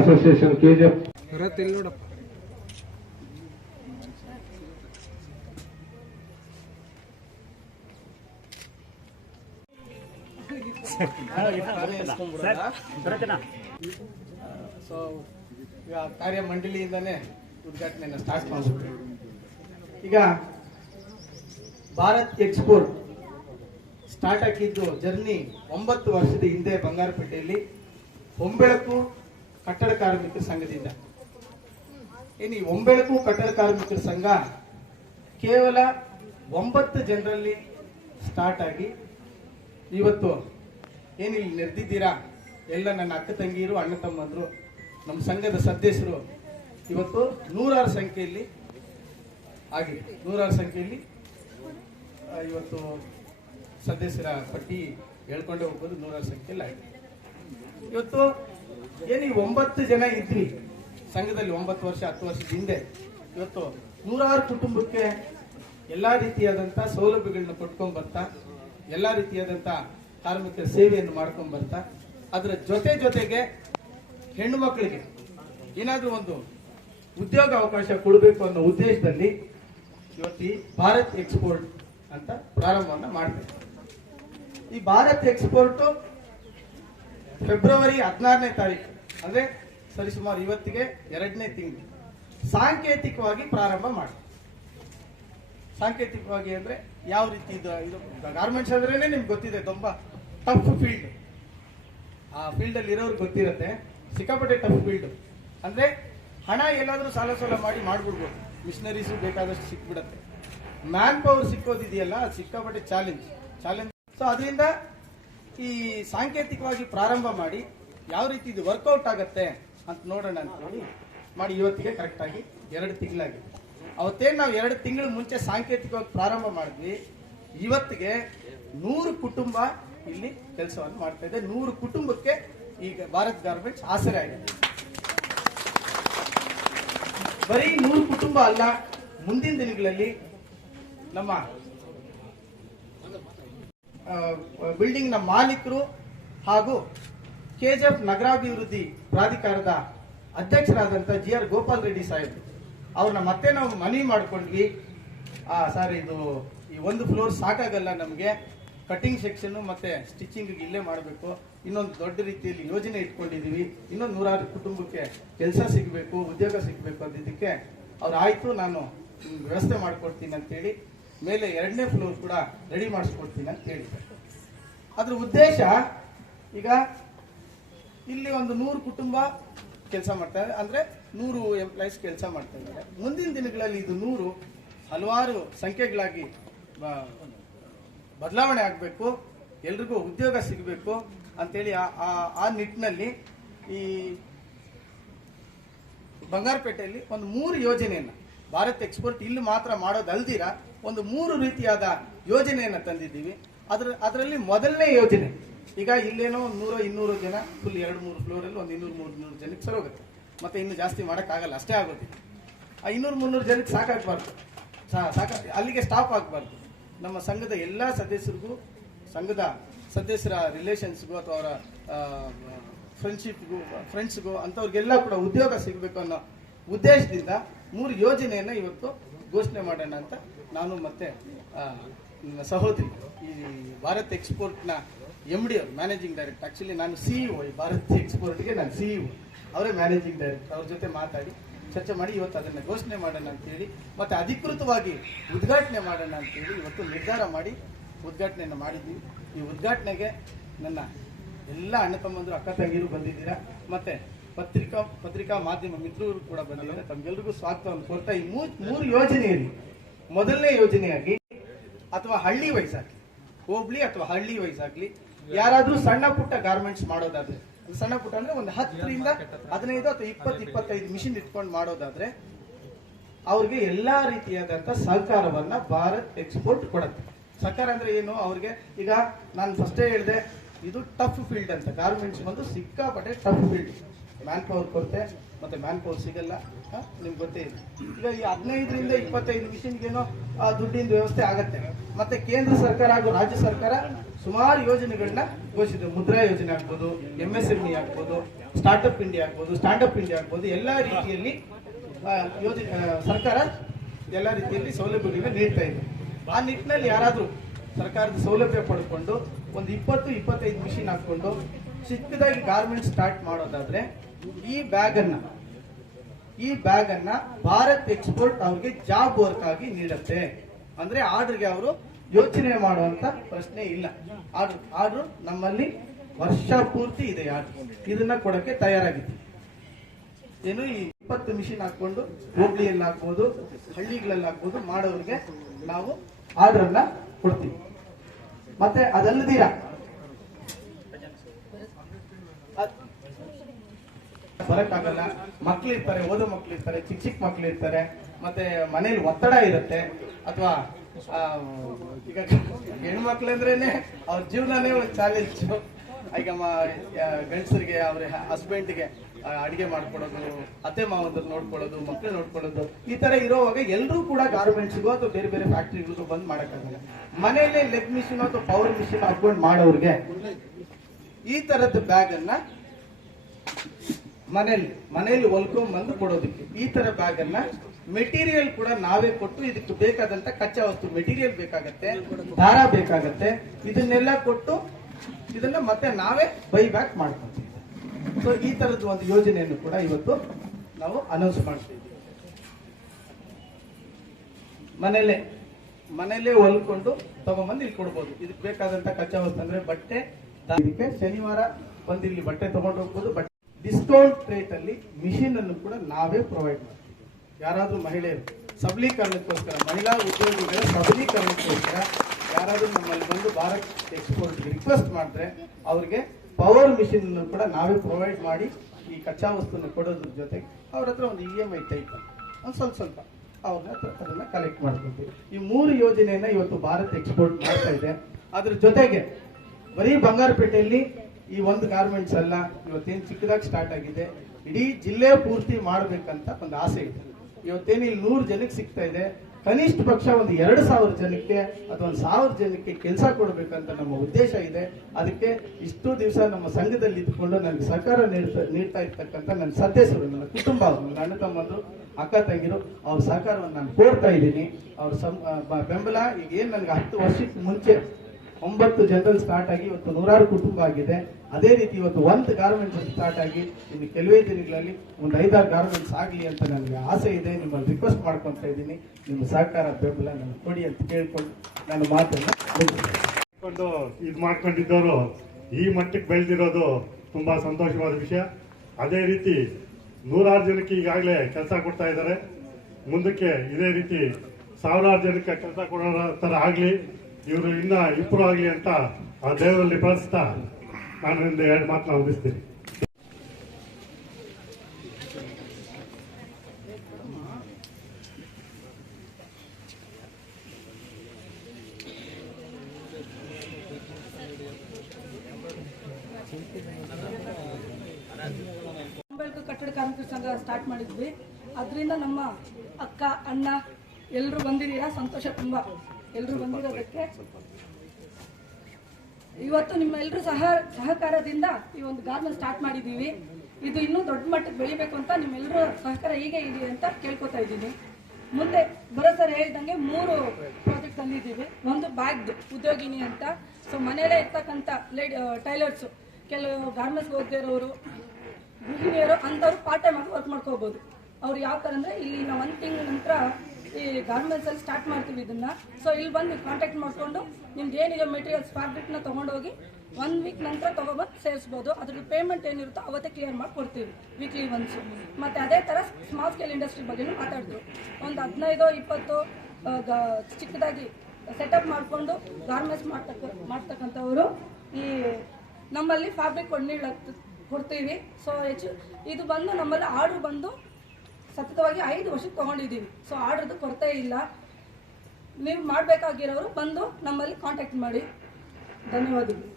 Association KGF so ಕಾರ್ಯ ಮಂಡಳಿಯಿಂದಾನೇ ಉದ್ಘಾಟನೆಯನ್ನು start ಮಾಡಬೇಕು. ಈಗ ಭಾರತ್ ಎಕ್ಸ್ಪೋರ್ಟ್ ಸ್ಟಾರ್ಟ್ ಆಗಿದ್ದು ಜರ್ನಿ ಒಂಬತ್ತು ವರ್ಷದ ಹಿಂದೆ ಬಂಗಾರಪೇಟೆಯಲ್ಲಿ. ಒಂಬೆಳಕು ಕಟ್ಟಡ ಕಾರ್ಮಿಕರ ಸಂಘದಿಂದ. ಏನು ಈ ಒಂಬೆಳಕು ಕಟ್ಟಡ ಕಾರ್ಮಿಕರ ಸಂಘ ಕೇವಲ ಒಂಬತ್ತು ಜನರಲ್ಲಿ ಸ್ಟಾರ್ಟ್ ಆಗಿ ಇವತ್ತು ಏನಿಲ್ಲಿ ನೆರೆದಿದ್ದೀರಾ? ಎಲ್ಲ ನನ್ನ ಅಕ್ಕ ತಂಗಿಯರು, ಅಣ್ಣ ತಮ್ಮಂದರು ನಮ್ಮ ಸಂಘದ ಸದಸ್ಯರು ಇವತ್ತು ನೂರಾರು ಸಂಖ್ಯೆಯಲ್ಲಿ ಆಗಿದೆ. ನೂರಾರು ಸಂಖ್ಯೆಯಲ್ಲಿ ಇವತ್ತು ಸದಸ್ಯರ ಪಟ್ಟಿ ಹೇಳ್ಕೊಂಡೇ ಹೋಗ್ಬೋದು. ನೂರಾರು ಸಂಖ್ಯೆಯಲ್ಲಿ ಆಗಿದೆ. ಇವತ್ತು ಏನು ಈ ಒಂಬತ್ತು ಜನ ಇದ್ರಿ? ಸಂಘದಲ್ಲಿ ಒಂಬತ್ತು ವರ್ಷ, ಹತ್ತು ವರ್ಷದ ಹಿಂದೆ. ಇವತ್ತು ನೂರಾರು ಕುಟುಂಬಕ್ಕೆ ಎಲ್ಲಾ ರೀತಿಯಾದಂತ ಸೌಲಭ್ಯಗಳನ್ನ ಕೊಟ್ಕೊಂಡ್ ಬರ್ತಾ, ಎಲ್ಲಾ ರೀತಿಯಾದಂತ ಕಾರ್ಮಿಕ ಸೇವೆಯನ್ನು ಮಾಡ್ಕೊಂಡ್ ಬರ್ತಾ, ಅದರ ಜೊತೆ ಜೊತೆಗೆ ಹೆಣ್ಣು ಮಕ್ಕಳಿಗೆ ಏನಾದ್ರೂ ಒಂದು ಉದ್ಯೋಗ ಅವಕಾಶ ಕೊಡಬೇಕು ಅನ್ನೋ ಉದ್ದೇಶದಲ್ಲಿ ಇವತ್ತು ಭಾರತ್ ಎಕ್ಸ್ಪೋರ್ಟ್ ಅಂತ ಪ್ರಾರಂಭವನ್ನ ಮಾಡಬೇಕು. ಈ ಭಾರತ್ ಎಕ್ಸ್ಪೋರ್ಟ್ ಫೆಬ್ರವರಿ ಹದಿನಾರನೇ ತಾರೀಕು, ಅಂದ್ರೆ ಸರಿಸುಮಾರು ಇವತ್ತಿಗೆ ಎರಡನೇ ತಿಂಗಳು. ಸಾಂಕೇತಿಕವಾಗಿ ಪ್ರಾರಂಭ ಮಾಡಿ. ಸಾಂಕೇತಿಕವಾಗಿ ಅಂದ್ರೆ ಯಾವ ರೀತಿ ಇದು ಗಾರ್ಮೆಂಟ್ಸ್ ಅಂದ್ರೇನೆ ನಿಮ್ಗೆ ಗೊತ್ತಿದೆ, ತುಂಬಾ ಟಫ್ ಫೀಲ್ಡ್ ಆ ಫೀಲ್ಡ್ ಅಲ್ಲಿ ಇರೋರು ಗೊತ್ತಿರುತ್ತೆ. ಸಿಕ್ಕಾಪಟ್ಟೆ ಟಫ್ ಫೀಲ್ಡ್ ಅಂದ್ರೆ ಹಣ ಎಲ್ಲಾದರೂ ಸಾಲ ಸೋಲ ಮಾಡಿ ಮಾಡ್ಬಿಡ್ಬೋದು. ಮಿಷನರೀಸ್ ಬೇಕಾದಷ್ಟು ಸಿಕ್ಬಿಡತ್ತೆ. ಮ್ಯಾನ್ ಪವರ್ ಸಿಕ್ಕೋದಿದೆಯಲ್ಲ ಸಿಕ್ಕಾಪಟ್ಟೆ ಚಾಲೆಂಜ್ ಚಾಲೆಂಜ್ ಸೊ ಅದರಿಂದ ಈ ಸಾಂಕೇತಿಕವಾಗಿ ಪ್ರಾರಂಭ ಮಾಡಿ ಯಾವ ರೀತಿ ಇದು ವರ್ಕೌಟ್ ಆಗತ್ತೆ ಅಂತ ನೋಡೋಣ ಅಂತ ಹೇಳಿ ಮಾಡಿ ಇವತ್ತಿಗೆ ಕರೆಕ್ಟ್ ಆಗಿ ಎರಡು ತಿಂಗಳಾಗಿದೆ ಅವತ್ತೇನು ನಾವು ಎರಡು ತಿಂಗಳ ಮುಂಚೆ ಸಾಂಕೇತಿಕವಾಗಿ ಪ್ರಾರಂಭ ಮಾಡಿದ್ವಿ, ಇವತ್ತಿಗೆ ನೂರು ಕುಟುಂಬ ಇಲ್ಲಿ ಕೆಲಸವನ್ನು ಮಾಡ್ತಾ ಇದೆ. ನೂರು ಕುಟುಂಬಕ್ಕೆ ಈಗ ಭಾರತ್ ಗಾರ್ಮೆಂಟ್ಸ್ ಆಸರೆ ಆಗಿದೆ. ಬರೀ ನೂರು ಕುಟುಂಬ ಅಲ್ಲ, ಮುಂದಿನ ದಿನಗಳಲ್ಲಿ ನಮ್ಮ ಬಿಲ್ಡಿಂಗ್ನ ಮಾಲೀಕರು ಹಾಗೂ ಕೆಜಿಎಫ್ ನಗರಾಭಿವೃದ್ಧಿ ಪ್ರಾಧಿಕಾರದ ಅಧ್ಯಕ್ಷರಾದಂಥ ಜಿ ಆರ್ ಗೋಪಾಲ್ ರೆಡ್ಡಿ ಸಾಹೇಬ್ ಅವ್ರನ್ನ ಮತ್ತೆ ನಾವು ಮನವಿ ಮಾಡಿಕೊಂಡ್ವಿ. ಸರ್ ಇದು ಈ ಒಂದು ಫ್ಲೋರ್ ಸಾಕಾಗಲ್ಲ ನಮಗೆ. ಕಟಿಂಗ್ ಸೆಕ್ಷನ್ ಮತ್ತೆ ಸ್ಟಿಚಿಂಗ್ ಇಲ್ಲೇ ಮಾಡಬೇಕು. ಇನ್ನೊಂದು ದೊಡ್ಡ ರೀತಿಯಲ್ಲಿ ಯೋಜನೆ ಇಟ್ಕೊಂಡಿದ್ದೀವಿ ಇನ್ನೊಂದು ನೂರಾರು ಕುಟುಂಬಕ್ಕೆ ಕೆಲಸ ಸಿಗಬೇಕು, ಉದ್ಯೋಗ ಸಿಗಬೇಕು ಅಂದಿದ್ದಕ್ಕೆ ಅವ್ರು ಆಯಿತು, ನಾನು ವ್ಯವಸ್ಥೆ ಮಾಡಿಕೊಡ್ತೀನಿ ಅಂತೇಳಿ ಮೇಲೆ ಎರಡನೇ ಫ್ಲೋರ್ ಕೂಡ ರೆಡಿ ಮಾಡಿಸ್ಕೊಡ್ತೀನಿ ಅಂತ ಹೇಳಿದ್ದಾರೆ ಅದ್ರ ಉದ್ದೇಶ ಈಗ ಇಲ್ಲಿ ಒಂದು ನೂರು ಕುಟುಂಬ ಕೆಲಸ ಮಾಡ್ತಾ ಇದ್ದಾರೆ. ಅಂದ್ರೆ ನೂರು ಎಂಪ್ಲಾಯೀಸ್ ಕೆಲಸ ಮಾಡ್ತಾ ಇದ್ದಾರೆ. ಮುಂದಿನ ದಿನಗಳಲ್ಲಿ ಇದು ನೂರು ಹಲವಾರು ಸಂಖ್ಯೆಗಳಾಗಿ ಬದಲಾವಣೆ ಆಗಬೇಕು. ಎಲ್ರಿಗೂ ಉದ್ಯೋಗ ಸಿಗಬೇಕು ಅಂತೇಳಿ ಆ ನಿಟ್ಟಿನಲ್ಲಿ ಈ ಬಂಗಾರಪೇಟೆಯಲ್ಲಿ ಒಂದು ಮೂರು ಯೋಜನೆಯನ್ನ ಭಾರತ್ ಎಕ್ಸ್ಪೋರ್ಟ್ ಇಲ್ಲಿ ಮಾತ್ರ ಮಾಡೋದಲ್ದಿರ, ಒಂದು ಮೂರು ರೀತಿಯಾದ ಯೋಜನೆಯನ್ನು ತಂದಿದ್ದೀವಿ. ಅದರ, ಅದರಲ್ಲಿ ಮೊದಲನೇ ಯೋಜನೆ, ಈಗ ಇಲ್ಲೇನೋ ಒಂದು ನೂರು ಇನ್ನೂರು ಜನ ಫುಲ್ ಎರಡು ಮೂರು ಫ್ಲೋರಲ್ಲಿ ಒಂದು ಇನ್ನೂರು ಮೂರು ನೂರು ಜನಕ್ಕೆ ಹೋಗುತ್ತೆ ಮತ್ತೆ ಇನ್ನು ಜಾಸ್ತಿ ಮಾಡೋಕ್ಕಾಗಲ್ಲ, ಅಷ್ಟೇ ಆಗೋದಿಲ್ಲ ಆ ಇನ್ನೂರು ಮುನ್ನೂರು ಜನಕ್ಕೆ ಸಾಕಾಗಬಾರ್ದು. ಸಾಕ ಅಲ್ಲಿಗೆ ಸ್ಟಾಪ್ ಆಗಬಾರ್ದು. ನಮ್ಮ ಸಂಘದ ಎಲ್ಲ ಸದಸ್ಯರಿಗೂ, ಸಂಘದ ಸದಸ್ಯರ ರಿಲೇಷನ್ಸ್ಗೂ ಅಥವಾ ಅವರ ಫ್ರೆಂಡ್ಶಿಪ್ಗೂ ಫ್ರೆಂಡ್ಸ್ಗೂ ಅಂಥವ್ರಿಗೆಲ್ಲ ಕೂಡ ಉದ್ಯೋಗ ಸಿಗಬೇಕು ಅನ್ನೋ ಉದ್ದೇಶದಿಂದ ಮೂರು ಯೋಜನೆಯನ್ನ ಇವತ್ತು ಘೋಷಣೆ ಮಾಡೋಣ ಅಂತ ನಾನು ಮತ್ತೆ ನನ್ನ ಸಹೋದರಿ, ಈ ಭಾರತ್ ಎಕ್ಸ್ಪೋರ್ಟ್ನ ಎಂ ಡಿ ಅವರು ಮ್ಯಾನೇಜಿಂಗ್ ಡೈರೆಕ್ಟರ್ ಆಕ್ಚುಲಿ ನಾನು ಸಿಇಒ ಈ ಭಾರತ್ ಎಕ್ಸ್ಪೋರ್ಟ್ಗೆ ನಾನು ಸಿಇಒ ಅವರೇ ಮ್ಯಾನೇಜಿಂಗ್ ಡೈರೆಕ್ಟರ್ ಅವ್ರ ಜೊತೆ ಮಾತಾಡಿ, ಚರ್ಚೆ ಮಾಡಿ ಇವತ್ತು ಅದನ್ನ ಘೋಷಣೆ ಮಾಡೋಣ ಅಂತೇಳಿ ಮತ್ತೆ ಅಧಿಕೃತವಾಗಿ ಉದ್ಘಾಟನೆ ಮಾಡೋಣ ಅಂತೇಳಿ ಇವತ್ತು ನಿರ್ಧಾರ ಮಾಡಿ ಉದ್ಘಾಟನೆಯನ್ನು ಮಾಡಿದ್ವಿ. ಈ ಉದ್ಘಾಟನೆಗೆ ನನ್ನ ಎಲ್ಲ ಅಣ್ಣ ತಮ್ಮಂದರು ಅಕ್ಕ ತಂಗಿರು ಬಂದಿದ್ದೀರಾ, ಮತ್ತೆ ಪತ್ರಿಕಾ ಪತ್ರಿಕಾ ಮಾಧ್ಯಮ ಮಿತ್ರರು ಕೂಡ ಬಂದಿದ್ದಾರೆ. ತಮ್ಗೆಲ್ರಿಗೂ ಸ್ವಾಗತವನ್ನು ಕೊಡ್ತಾ ಈ ಮೂರ್ ಮೂರು ಯೋಜನೆಯಲ್ಲಿ ಮೊದಲನೇ ಯೋಜನೆಯಾಗಿ ಅಥವಾ ಹಳ್ಳಿ ವಯಸ್ಸಾಗ್ಲಿ ಹೋಬ್ಳಿ ಅಥವಾ ಹಳ್ಳಿ ವಯಸ್ಸಾಗ್ಲಿ ಯಾರಾದ್ರೂ ಸಣ್ಣ ಪುಟ್ಟ ಗಾರ್ಮೆಂಟ್ಸ್ ಮಾಡೋದಾದ್ರೆ ಸಣ್ಣ ಪುಟ್ಟ ಅಂದ್ರೆ ಒಂದು ಹತ್ತರಿಂದ ಹದಿನೈದು ಅಥವಾ ಇಪ್ಪತ್ತು ಇಪ್ಪತ್ತೈದು ಮಿಷಿನ್ ಇಟ್ಕೊಂಡು ಮಾಡೋದಾದ್ರೆ ಅವ್ರಿಗೆ ಎಲ್ಲಾ ರೀತಿಯಾದಂತ ಸಹಕಾರವನ್ನ ಭಾರತ್ ಎಕ್ಸ್ಪೋರ್ಟ್ ಕೊಡುತ್ತೆ. ಸಹಕಾರ ಅಂದ್ರೆ ಏನು? ಅವ್ರಿಗೆ ಈಗ ನಾನು ಫಸ್ಟೇ ಹೇಳಿದೆ ಇದು ಟಫ್ ಫೀಲ್ಡ್ ಅಂತ. ಗಾರ್ಮೆಂಟ್ಸ್ ಬಂದು ಸಿಕ್ಕಾಪಟ್ಟೆ ಟಫ್ ಫೀಲ್ಡ್ ಮ್ಯಾನ್ ಪವರ್ ಕೊರತೆ ಮತ್ತೆ ಮ್ಯಾನ್ ಪವರ್ ಸಿಗಲ್ಲ ನಿಮ್ಗೆ ಗೊತ್ತೇ ಇದೆ. ಈಗ ಈ ಹದಿನೈದರಿಂದ ಇಪ್ಪತ್ತೈದು ಆ ದುಡ್ಡಿನ ವ್ಯವಸ್ಥೆ ಆಗತ್ತೆ. ಮತ್ತೆ ಕೇಂದ್ರ ಸರ್ಕಾರ ಹಾಗೂ ರಾಜ್ಯ ಸರ್ಕಾರ ಸುಮಾರು ಯೋಜನೆಗಳನ್ನ ಘೋಷಿಸಿದೆ. ಮುದ್ರಾ ಯೋಜನೆ ಆಗ್ಬೋದು ಎಂ ಎಸ್ ಎಂ ಆಗ್ಬೋದು ಸ್ಟಾರ್ಟ್ಅಪ್ ಇಂಡಿಯಾ ಆಗ್ಬೋದು ಸ್ಟ್ಯಾಂಡಪ್ ಇಂಡಿಯಾ ಆಗ್ಬೋದು, ಎಲ್ಲ ರೀತಿಯಲ್ಲಿ ಯೋಜನೆ ಸರ್ಕಾರ ಎಲ್ಲ ರೀತಿಯಲ್ಲಿ ಸೌಲಭ್ಯಗಳನ್ನ ನೀಡ್ತಾ ಇದೆ. ಆ ನಿಟ್ಟಿನಲ್ಲಿ ಯಾರಾದರೂ ಸರ್ಕಾರದ ಸೌಲಭ್ಯ ಪಡ್ಕೊಂಡು, ಒಂದು ಇಪ್ಪತ್ತು, ಇಪ್ಪತ್ತೈದು ಮಿಷಿನ್ ಹಾಕೊಂಡು ಚಿಕ್ಕದಾಗಿ ಗಾರ್ಮೆಂಟ್ ಸ್ಟಾರ್ಟ್ ಮಾಡೋದಾದ್ರೆ ಈ ಬ್ಯಾಗ್ ಅನ್ನ, ಈ ಬ್ಯಾಗ್ ಅನ್ನ ಭಾರತ್ ಎಕ್ಸ್ಪೋರ್ಟ್ ಅವ್ರಿಗೆ ಜಾಬ್ ವರ್ಕ್ ಆಗಿ ನೀಡುತ್ತೆ. ಅಂದ್ರೆ ಆರ್ಡರ್ಗೆ ಅವರು ಯೋಚನೆ ಮಾಡುವಂತ ಪ್ರಶ್ನೆ ಇಲ್ಲ. ಆರ್ಡರ್ ಆರ್ಡರ್ ನಮ್ಮಲ್ಲಿ ವರ್ಷ ಪೂರ್ತಿ ಇದೆ ಆರ್ಡರ್ ಇದನ್ನ ಕೊಡಕ್ಕೆ ತಯಾರಾಗಿದೆ ಏನು ಈ ಇಪ್ಪತ್ತು ಮಿಷಿನ್ ಹಾಕೊಂಡು ಹೋಬಳಿಯಲ್ಲಿ ಹಾಕ್ಬೋದು ಹಳ್ಳಿಗಳಲ್ಲಿ ಹಾಕ್ಬೋದು ಮಾಡೋರಿಗೆ ನಾವು ಆರ್ಡರ್ ಅನ್ನ ಕೊಡ್ತೀವಿ. ಮತ್ತೆ ಅದಲ್ಲದಿರ ಬರಕ್ಕಾಗಲ್ಲ. ಇರ್ತಾರೆ, ಓದೋ ಮಕ್ಳು ಇರ್ತಾರೆ, ಚಿಕ್ಕ ಚಿಕ್ಕ ಮಕ್ಳು ಇರ್ತಾರೆ, ಮತ್ತೆ ಮನೇಲಿ ಒತ್ತಡ ಇರುತ್ತೆ. ಅಥವಾ ಈಗ ಹೆಣ್ಮಕ್ಳು ಅಂದ್ರೇನೆ ಅವ್ರ ಜೀವನನೇ ಒಂದು ಚಾಲೆಂಜ್ ಈಗ ಗಂಡಸರಿಗೆ, ಅವ್ರ ಹಸ್ಬೆಂಡ್ಗೆ ಅಡಿಗೆ ಮಾಡ್ಕೊಡೋದು ಅತ್ತೆ ಮಾವಂದ್ರು ನೋಡ್ಕೊಳ್ಳೋದು, ಮಕ್ಳು ನೋಡ್ಕೊಳ್ಳೋದು, ಈ ತರ ಇರೋವಾಗ ಎಲ್ಲರೂ ಕೂಡ ಗಾರ್ಮೆಂಟ್ಸ್ಗೂ ಅಥವಾ ಬೇರೆ ಬೇರೆ ಫ್ಯಾಕ್ಟ್ರಿಗಳಿಗೂ ಬಂದ್ ಮಾಡಕ್ಕಾಗಲ್ಲ. ಮನೆಯಲ್ಲೇ ಲೆಗ್ ಮಿಷಿನ್ ಅಥವಾ ಪವರ್ ಮಿಷಿನ್ ಹಾಕೊಂಡು ಮಾಡೋರಿಗೆ ಈ ತರದ ಬ್ಯಾಗ್ ಅನ್ನ ಮನೇಲಿ ಮನೇಲಿ ಬಂದು ಕೊಡೋದಕ್ಕೆ. ಈ ತರ ಬ್ಯಾಗ್ ಅನ್ನ ಮೆಟೀರಿಯಲ್ ಕೂಡ ನಾವೇ ಕೊಟ್ಟು ಇದಕ್ಕೆ ಬೇಕಾದಂತ ಕಚ್ಚಾ ವಸ್ತು ಮೆಟೀರಿಯಲ್ ಬೇಕಾಗತ್ತೆ, ದಾರ ಬೇಕಾಗತ್ತೆ, ಇದನ್ನೆಲ್ಲ ಕೊಟ್ಟು ಇದನ್ನ ಮತ್ತೆ ನಾವೇ ಬೈ ಬ್ಯಾಕ್ ಮಾಡ್ಕೊತೀವಿ. ಸೊ ಈ ತರದ ಒಂದು ಯೋಜನೆಯನ್ನು ಕೂಡ ಇವತ್ತು ನಾವು ಅನೌನ್ಸ್ ಮಾಡ್ತೀವಿ ಮನೇಲೆ ಮನೇಲೆ ಹೊಲ್ಕೊಂಡು ತಗೊಂಬಂದು ಇಲ್ಲಿ ಕೊಡ್ಬೋದು. ಇದಕ್ಕೆ ಬೇಕಾದಂತ ಕಚ್ಚಾ ವಸ್ತು ಅಂದ್ರೆ ಬಟ್ಟೆ ಶನಿವಾರ ಬಂದು ಇಲ್ಲಿ ಬಟ್ಟೆ ತಗೊಂಡು ಹೋಗ್ಬೋದು ಡಿಸ್ಕೌಂಟ್ ರೇಟ್ ಅಲ್ಲಿ ಮಿಷಿನ್ ಅನ್ನು ಕೂಡ ನಾವೇ ಪ್ರೊವೈಡ್ ಮಾಡ್ತೀವಿ. ಯಾರಾದರೂ ಮಹಿಳೆಯರು, ಸಬಲೀಕರಣಕ್ಕೋಸ್ಕರ, ಮಹಿಳಾ ಉದ್ಯೋಗಿಗಳ ಸಬಲೀಕರಣಕ್ಕೋಸ್ಕರ ಯಾರಾದರೂ ನಮ್ಮಲ್ಲಿ ಬಂದು ಭಾರತ್ ಎಕ್ಸ್ಪೋರ್ಟ್ ರಿಕ್ವೆಸ್ಟ್ ಮಾಡಿದ್ರೆ ಅವರಿಗೆ ಪವರ್ ಮಿಷಿನ್ ಅನ್ನು ಕೂಡ ನಾವೇ ಪ್ರೊವೈಡ್ ಮಾಡಿ ಈ ಕಚ್ಚಾ ವಸ್ತುನ ಕೊಡೋದ್ರ ಜೊತೆಗೆ ಅವ್ರ ಹತ್ರ ಒಂದು ಇ ಎಂ ಐ ಟೈಪ್ ಒಂದು ಸ್ವಲ್ಪ ಸ್ವಲ್ಪ ಅವ್ರನ್ನ ಅದನ್ನ ಕಲೆಕ್ಟ್ ಮಾಡ್ಕೊತೀವಿ ಈ ಮೂರು ಯೋಜನೆಯನ್ನ ಇವತ್ತು ಭಾರತ್ ಎಕ್ಸ್ಪೋರ್ಟ್ ಮಾಡ್ತಾ ಇದೆ. ಅದ್ರ ಜೊತೆಗೆ ಬರೀ ಬಂಗಾರಪೇಟೆಯಲ್ಲಿ ಈ ಒಂದು ಗಾರ್ಮೆಂಟ್ಸ್ ಅಲ್ಲ ಇವತ್ತೇನು ಚಿಕ್ಕದಾಗಿ ಸ್ಟಾರ್ಟ್ ಆಗಿದೆ, ಇಡೀ ಜಿಲ್ಲೆ ಪೂರ್ತಿ ಮಾಡಬೇಕಂತ ಒಂದು ಆಸೆ ಇದೆ. ಇವತ್ತೇನು ಇಲ್ಲಿ ನೂರು ಜನಕ್ಕೆ ಸಿಗ್ತಾ ಇದೆ, ಕನಿಷ್ಠ ಪಕ್ಷ ಒಂದು ಎರಡು ಸಾವಿರ ಜನಕ್ಕೆ ಅಥವಾ ಒಂದು ಸಾವಿರ ಜನಕ್ಕೆ ಕೆಲಸ ಕೊಡಬೇಕಂತ ನಮ್ಮ ಉದ್ದೇಶ ಇದೆ. ಅದಕ್ಕೆ ಇಷ್ಟು ದಿವಸ ನಮ್ಮ ಸಂಘದಲ್ಲಿ ಇದ್ಕೊಂಡು ನನಗೆ ಸಹಕಾರ ನೀಡ್ತಾ ನೀಡ್ತಾ ಇರ್ತಕ್ಕಂಥ ನನ್ನ ಸದಸ್ಯರು, ನನ್ನ ಕುಟುಂಬ, ನನ್ನ ಅಣ್ಣ ತಮ್ಮದು ಅಕ್ಕ ತಂಗಿರು, ಅವ್ರ ಸಹಕಾರವನ್ನು ನಾನು ಕೋರ್ತಾ ಇದ್ದೀನಿ. ಅವ್ರ ಸಂ ಬೆಂಬಲ, ಈಗ ಏನು ನನಗೆ ಹತ್ತು ವರ್ಷಕ್ಕೆ ಮುಂಚೆ ಒಂಬತ್ತು ಜನರಲ್ ಸ್ಟಾರ್ಟ್ ಆಗಿ ಇವತ್ತು ನೂರಾರು ಕುಟುಂಬ ಆಗಿದೆ. ಅದೇ ರೀತಿ ಇವತ್ತು ಒಂದು ಗಾರ್ಮೆಂಟ್ಸ್ ಸ್ಟಾರ್ಟ್ ಆಗಿ ಇನ್ನು ಕೆಲವೇ ದಿನಗಳಲ್ಲಿ ಒಂದು ಐದಾರು ಗಾರ್ಮೆಂಟ್ಸ್ ಆಗಲಿ ಅಂತ ನನಗೆ ಆಸೆ ಇದೆ. ನಿಮ್ಮಲ್ಲಿ ರಿಕ್ವೆಸ್ಟ್ ಮಾಡ್ಕೊತಾ ಇದ್ದೀನಿ. ನಿಮ್ಮ ಸಹಕಾರ ಬೆಂಬಲ ನನಗೆ ಕೊಡಿ ಅಂತ ಕೇಳ್ಕೊಂಡು ನಾನು ಮಾತನ್ನು. ಇದು ಮಾಡ್ಕೊಂಡಿದ್ದವರು ಈ ಮಟ್ಟಕ್ಕೆ ಬೆಳೆದಿರೋದು ತುಂಬಾ ಸಂತೋಷವಾದ ವಿಷಯ. ಅದೇ ರೀತಿ ನೂರಾರು ಜನಕ್ಕೆ ಈಗಾಗಲೇ ಕೆಲಸ ಕೊಡ್ತಾ ಇದ್ದಾರೆ. ಮುಂದಕ್ಕೆ ಇದೇ ರೀತಿ ಸಾವಿರಾರು ಜನಕ್ಕೆ ಕೆಲಸ ಕೊಡೋ ಥರ ಆಗ್ಲಿ. ಇವರು ಇನ್ನ ಇಂಪ್ರೂವ್ ಆಗಲಿ ಅಂತ ಆ ದೇವರಲ್ಲಿ ಪ್ರಾರ್ಥಿಸ್ತಾ ನಾನು ಎರಡು ಮಾತನ್ನ ಮುಗಿಸ್ತೀನಿ. ಕಟ್ಟಡ ಕಾರ್ಮಿಕರ ಸಂಘ ಸ್ಟಾರ್ಟ್ ಮಾಡಿದ್ವಿ. ಅದರಿಂದ ನಮ್ಮ ಅಕ್ಕ, ಅಣ್ಣ ಎಲ್ಲರೂ ಬಂದಿದ್ದೀರಾ? ಸಂತೋಷ ತುಂಬ. ಎಲ್ಲರೂ ಬಂದಿರೋದಕ್ಕೆ? ಇವತ್ತು ನಿಮ್ಮ ಎಲ್ಲರೂ ಸಹ ಸಹಕಾರದಿಂದ ಈ ಒಂದು ಗಾರ್ಮೆಂಟ್ ಸ್ಟಾರ್ಟ್ ಮಾಡಿದ್ದೀವಿ. ಇದು ಇನ್ನೂ ದೊಡ್ಡ ಮಟ್ಟಕ್ಕೆ ಬೆಳಿಬೇಕು ಅಂತ ನಿಮ್ಮೆಲ್ಲರೂ ಸಹಕಾರ ಹೀಗೆ ಇದೆ ಅಂತ ಕೇಳ್ಕೊತಾ ಇದ್ದೀನಿ. ಮುಂದೆ ಬರೋ ಸರ್ ಹೇಳಿದಂಗೆ ಮೂರು ಪ್ರಾಜೆಕ್ಟ್ ತಂದಿದ್ದೀವಿ ಒಂದು ಬ್ಯಾಗ್ ಉದ್ಯೋಗಿನಿ ಅಂತ. ಸೊ ಮನೆಯಲ್ಲೇ ಇರ್ತಕ್ಕಂಥ ಲೇಡಿ ಟೈಲರ್ಸು ಕೆಲವು ಗಾರ್ಮೆಂಟ್ಸ್ ಹೋಗದೇ ಇರೋರು ಗೃಹಿಣಿಯರು ಅಂಥವ್ರು ಪಾರ್ಟ್ ಟೈಮ್ ಆಗಿ ವರ್ಕ್ ಮಾಡ್ಕೋಬೋದು. ಅವ್ರು ಯಾವ ಥರ ಅಂದರೆ ಇಲ್ಲಿ ನಾವು ಒಂದು ತಿಂಗಳ ನಂತರ ಈ ಗಾರ್ಮೆಂಟ್ಸ್ ಅಲ್ಲಿ ಸ್ಟಾರ್ಟ್ ಮಾಡ್ತೀವಿ ಇದನ್ನ. ಸೊ ಇಲ್ಲಿ ಬಂದು ಕಾಂಟ್ಯಾಕ್ಟ್ ಮಾಡಿಕೊಂಡು ನಿಮ್ಗೆ ಏನಿದೆ ಮೆಟೀರಿಯಲ್ಸ್ ಫ್ಯಾಬ್ರಿಕ್ನ ತಗೊಂಡೋಗಿ ಒನ್ ವೀಕ್ ನಂತರ ತೊಗೊಬಂದು ಸೇರಿಸ್ಬೋದು. ಅದ್ರ ಪೇಮೆಂಟ್ ಏನಿರುತ್ತೋ ಅವತ್ತೇ ಕ್ಲಿಯರ್ ಮಾಡಿ ಕೊಡ್ತೀವಿ ವೀಕ್ಲಿ ಒನ್ಸ್ ಮತ್ತು ಅದೇ ಥರ ಸ್ಮಾಲ್ ಸ್ಕೇಲ್ ಇಂಡಸ್ಟ್ರಿ ಬಗ್ಗೆನೂ ಮಾತಾಡಿದ್ರು ಒಂದು ಹದಿನೈದು ಇಪ್ಪತ್ತು ಚಿಕ್ಕದಾಗಿ ಸೆಟಪ್ ಮಾಡಿಕೊಂಡು ಗಾರ್ಮೆಂಟ್ಸ್ ಮಾಡ್ತಕ್ಕ, ಮಾಡ್ತಕ್ಕಂಥವರು ಈ ನಮ್ಮಲ್ಲಿ ಫ್ಯಾಬ್ರಿಕ್ ಕೊಂಡು ಕೊಡ್ತೀವಿ. ಸೊ ಹೆಚ್ಚು, ಇದು ಬಂದು ನಮ್ಮಲ್ಲಿ ಆರ್ಡ್ರ್ ಬಂದು ಸತತವಾಗಿ ಐದು ವರ್ಷಕ್ಕೆ ತೊಗೊಂಡಿದ್ದೀವಿ. ಸೊ ಆರ್ಡ್ರದ್ದು ಕೊರತೆ ಇಲ್ಲ. ನೀವು ಮಾಡಬೇಕಾಗಿರೋರು ಬಂದು ನಮ್ಮಲ್ಲಿ ಕಾಂಟ್ಯಾಕ್ಟ್ ಮಾಡಿ. ಧನ್ಯವಾದಗಳು.